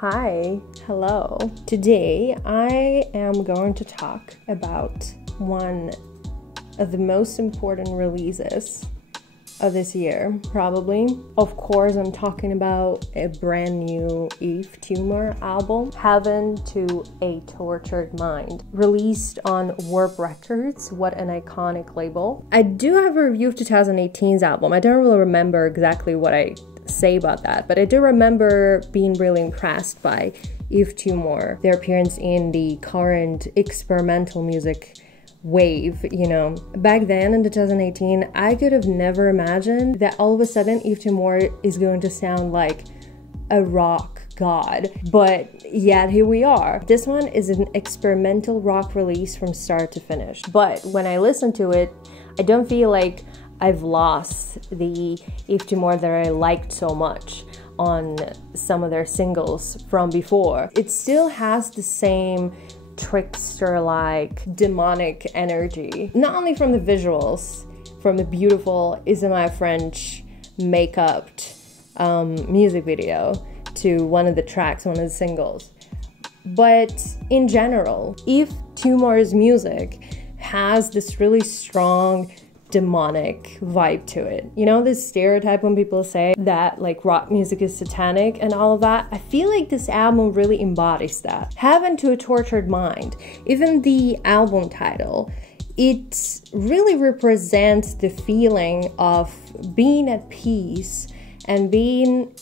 Hi, hello. Today I am going to talk about one of the most important releases of this year, probably. Of course, I'm talking about a brand new Yves Tumor album, Heaven to a Tortured Mind, released on Warp Records. What an iconic label. I do have a review of 2018's album. I don't really remember exactly what I say about that, but I do remember being really impressed by Yves Tumor, their appearance in the current experimental music wave, you know. Back then in 2018, I could have never imagined that all of a sudden Yves Tumor is going to sound like a rock god, but yet here we are. This one is an experimental rock release from start to finish, but when I listen to it, I don't feel like I've lost the Yves Tumor that I liked so much on some of their singles from before. It still has the same trickster-like demonic energy, not only from the visuals, from the beautiful Is My French make-upped music video to one of the tracks, one of the singles, but in general, Yves Tumor's music has this really strong demonic vibe to it. You know, this stereotype when people say that like rock music is satanic and all of that? I feel like this album really embodies that. Heaven to a Tortured Mind, even the album title, it really represents the feeling of being at peace and being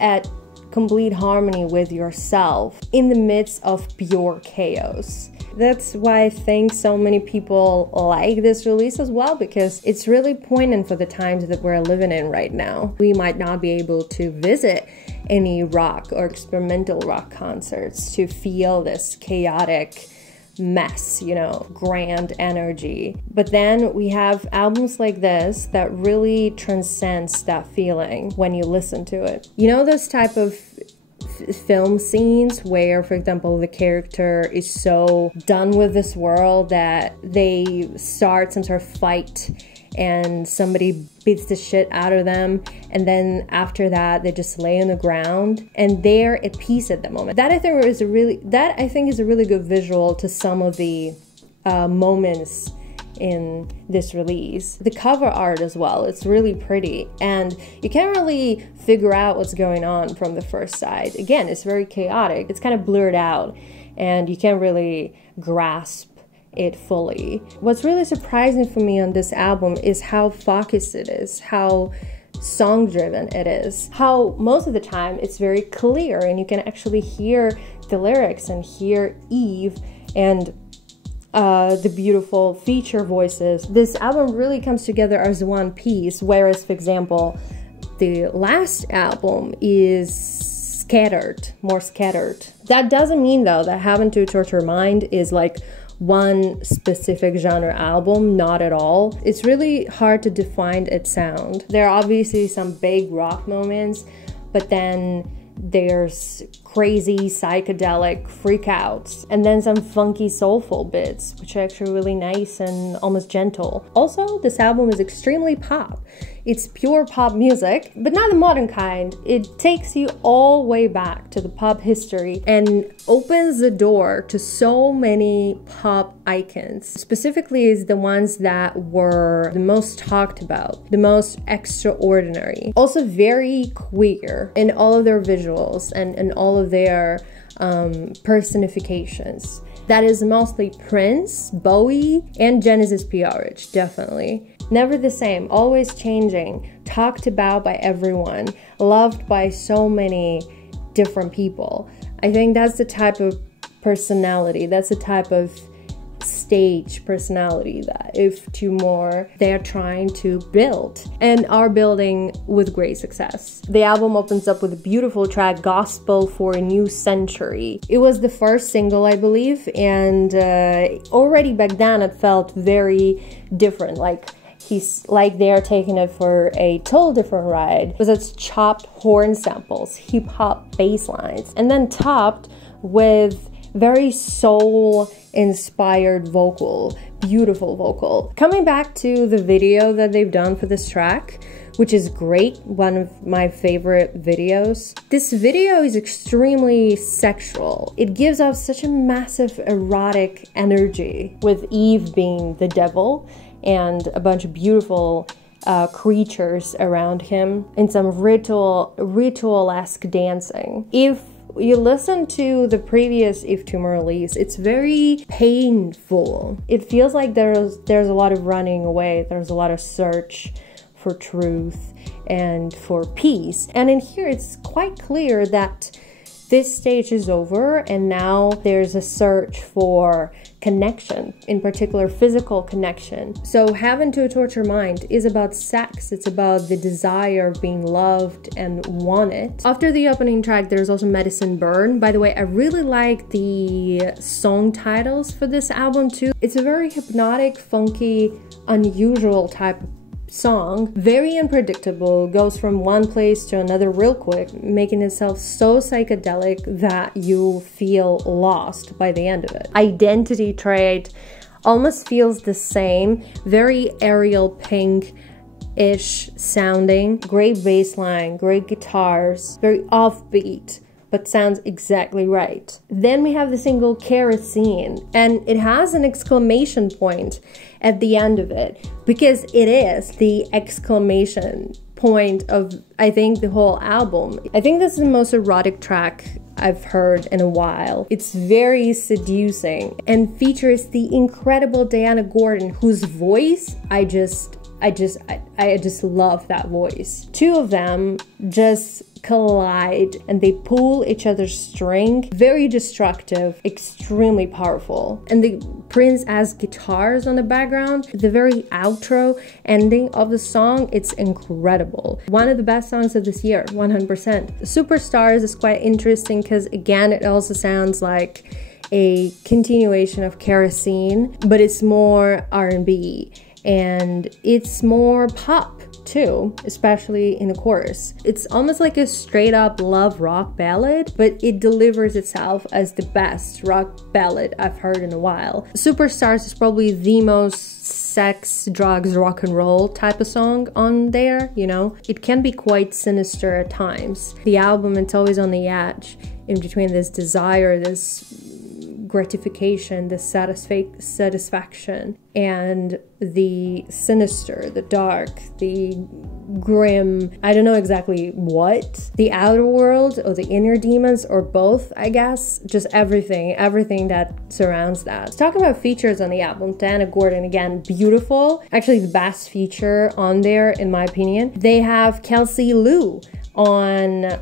at complete harmony with yourself in the midst of pure chaos. That's why I think so many people like this release as well, because it's really poignant for the times that we're living in right now. We might not be able to visit any rock or experimental rock concerts to feel this chaotic mess, you know, grand energy. But then we have albums like this that really transcends that feeling when you listen to it. You know, those type of film scenes where, for example, the character is so done with this world that they start some sort of fight and somebody beats the shit out of them, and then after that they just lay on the ground and they're at peace at the moment. That I think is a really good visual to some of the moments in this release. The cover art as well, it's really pretty and you can't really figure out what's going on from the first side. Again, it's very chaotic, it's kind of blurred out and you can't really grasp it fully. What's really surprising for me on this album is how focused it is, how song driven it is, how most of the time it's very clear and you can actually hear the lyrics and hear Yves and the beautiful feature voices. This album really comes together as one piece, whereas, for example, the last album is scattered, more scattered. That doesn't mean, though, that Heaven to a Tortured Mind is like one specific genre album, not at all. It's really hard to define its sound. There are obviously some big rock moments, but then there's crazy psychedelic freakouts and then some funky soulful bits, which are actually really nice and almost gentle. Also, this album is extremely pop. It's pure pop music, but not the modern kind. It takes you all the way back to the pop history and opens the door to so many pop icons. Specifically is the ones that were the most talked about, the most extraordinary. Also very queer in all of their visuals and all of their personifications. That is mostly Prince, Bowie, and Genesis P.R.H., definitely. Never the same, always changing, talked about by everyone, loved by so many different people. I think that's the type of personality, that's the type of stage personality that Yves Tumor they're trying to build and are building with great success. The album opens up with a beautiful track, Gospel for a New Century. It was the first single, I believe, and already back then it felt very different, like they're taking it for a total different ride, because it's chopped horn samples, hip-hop bass lines, and then topped with very soul-inspired vocal, beautiful vocal. Coming back to the video that they've done for this track, which is great, one of my favorite videos. This video is extremely sexual. It gives off such a massive erotic energy, with Eve being the devil and a bunch of beautiful creatures around him in some ritual-esque dancing. If you listen to the previous Yves Tumor release, it's very painful. It feels like there's a lot of running away, there's a lot of search for truth and for peace. And in here, it's quite clear that this stage is over and now there's a search for connection, in particular physical connection. So Heaven to a Tortured Mind is about sex. It's about the desire of being loved and wanted. After the opening track, there's also Medicine Burn. By the way, I really like the song titles for this album too. It's a very hypnotic, funky, unusual type of song, very unpredictable, goes from one place to another real quick, making itself so psychedelic that you feel lost by the end of it. Identity Trait almost feels the same, very Ariel Pink-ish sounding, great bass line, great guitars, very offbeat, but sounds exactly right. Then we have the single Kerosene, and it has an exclamation point at the end of it, because it is the exclamation point of, I think, the whole album. I think this is the most erotic track I've heard in a while. It's very seducing and features the incredible Diana Gordon, whose voice I just love that voice. Two of them just collide and they pull each other's string. Very destructive, extremely powerful. And the Prince has guitars on the background. The very outro ending of the song, it's incredible. One of the best songs of this year, 100%. Superstars is quite interesting because, again, it also sounds like a continuation of Kerosene, but it's more R&B and it's more pop too, especially in the chorus. It's almost like a straight up love rock ballad, but it delivers itself as the best rock ballad I've heard in a while. Superstars is probably the most sex, drugs, rock and roll type of song on there, you know? It can be quite sinister at times. The album, it's always on the edge in between this desire, this gratification, the satisfaction, and the sinister, the dark, the grim, I don't know exactly what, the outer world or the inner demons or both, I guess, just everything that surrounds that. Let's talk about features on the album. Diana Gordon, again, beautiful, actually the best feature on there in my opinion. They have Kelsey Lu on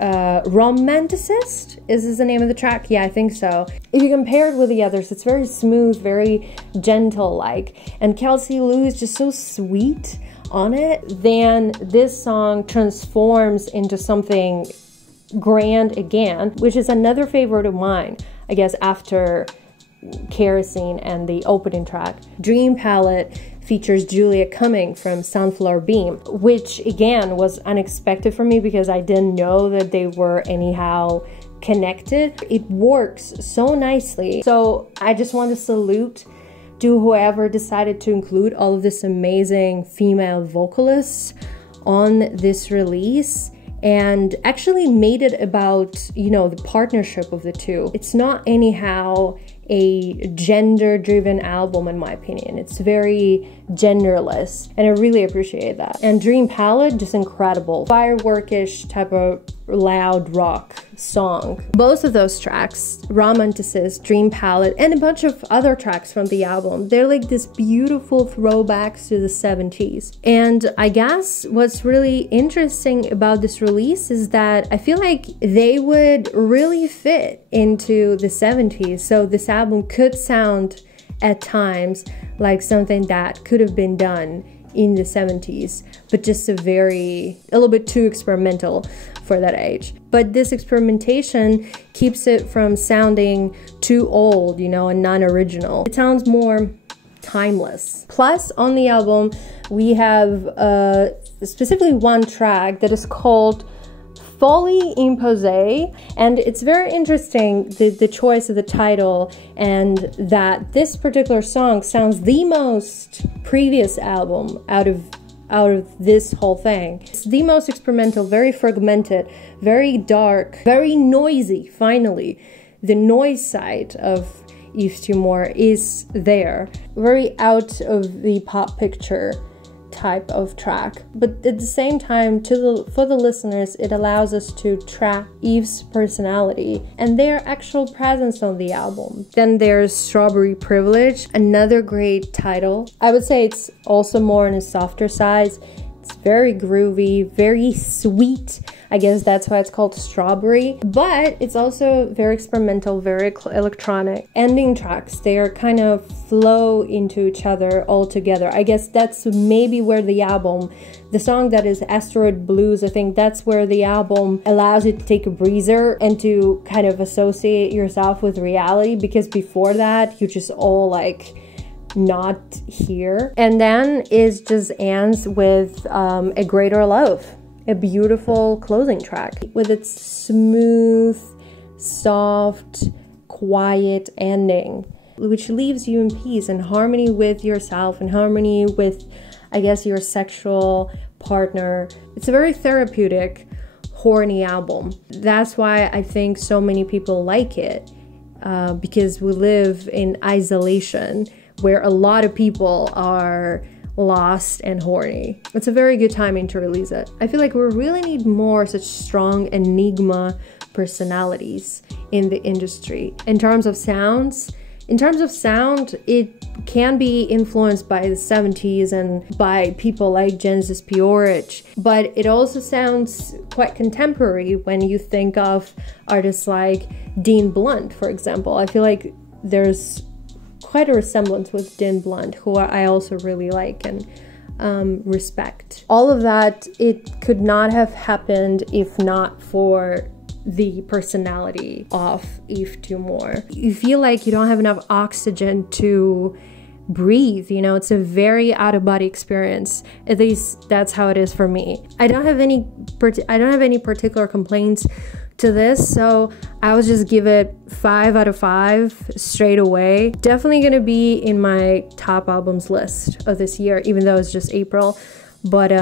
Romanticist? Is this the name of the track? Yeah, I think so. If you compare it with the others, it's very smooth, very gentle-like. And Kelsey Lu is just so sweet on it. Then this song transforms into something grand again, which is another favorite of mine, I guess, after Kerosene and the opening track. Dream Palette features Julia Cumming from Sunflower Beam, which again was unexpected for me because I didn't know that they were anyhow connected. It works so nicely. So I just want to salute to whoever decided to include all of this amazing female vocalists on this release and actually made it about, you know, the partnership of the two. It's not anyhow a gender-driven album in my opinion. It's very genderless and I really appreciate that. And Dream Palette, just incredible. Fireworkish type of loud rock song. Both of those tracks, Romanticist, Dream Palette, and a bunch of other tracks from the album, they're like this beautiful throwbacks to the 70s. And I guess what's really interesting about this release is that I feel like they would really fit into the 70s. So this album could sound at times like something that could have been done in the 70s, but just a little bit too experimental for that age. But this experimentation keeps it from sounding too old, you know, and non-original. It sounds more timeless. Plus, on the album, we have specifically one track that is called Folly Impose, and it's very interesting, the choice of the title, and that this particular song sounds the most previous album out of out of this whole thing. It's the most experimental, very fragmented, very dark, very noisy. Finally, the noise side of Yves Tumor is there. Very out of the pop picture type of track, but at the same time, for the listeners, it allows us to track Yves' personality and their actual presence on the album. Then there's Strawberry Privilege, another great title. I would say it's also more on a softer side. It's very groovy, very sweet. I guess that's why it's called Strawberry. But it's also very experimental, very electronic. Ending tracks, they are kind of flow into each other all together. I guess that's maybe where the album, the song that is Asteroid Blues, I think that's where the album allows you to take a breather and to kind of associate yourself with reality, because before that, you just all like not here. And then it just ends with A Greater Love, a beautiful closing track with its smooth, soft, quiet ending, which leaves you in peace and harmony with yourself and harmony with, I guess, your sexual partner. It's a very therapeutic, horny album. That's why I think so many people like it, because we live in isolation where a lot of people are lost and horny. It's a very good timing to release it. I feel like we really need more such strong enigma personalities in the industry. In terms of sound, it can be influenced by the 70s and by people like Genesis P-Orridge, but it also sounds quite contemporary when you think of artists like Dean Blunt, for example. I feel like there's quite a resemblance with Dean Blunt, who I also really like and respect. All of that, it could not have happened if not for the personality of Yves Tumor. You feel like you don't have enough oxygen to breathe, you know. It's a very out-of-body experience. At least that's how it is for me. I don't have any particular complaints to this, so I would just give it 5 out of 5 straight away. Definitely gonna be in my top albums list of this year, even though it's just April. But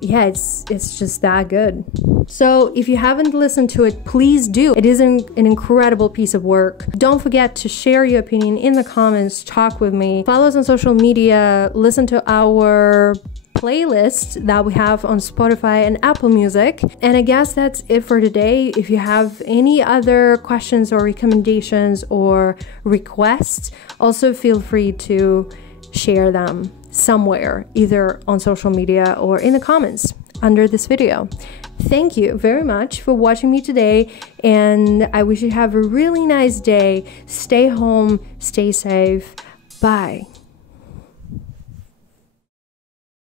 yeah, it's just that good. So if you haven't listened to it, please do. It is an incredible piece of work. Don't forget to share your opinion in the comments, talk with me, follow us on social media, listen to our playlist that we have on Spotify and Apple Music. And I guess that's it for today. If you have any other questions or recommendations or requests, also feel free to share them somewhere, either on social media or in the comments under this video. Thank you very much for watching me today, and I wish you have a really nice day. Stay home, stay safe. Bye.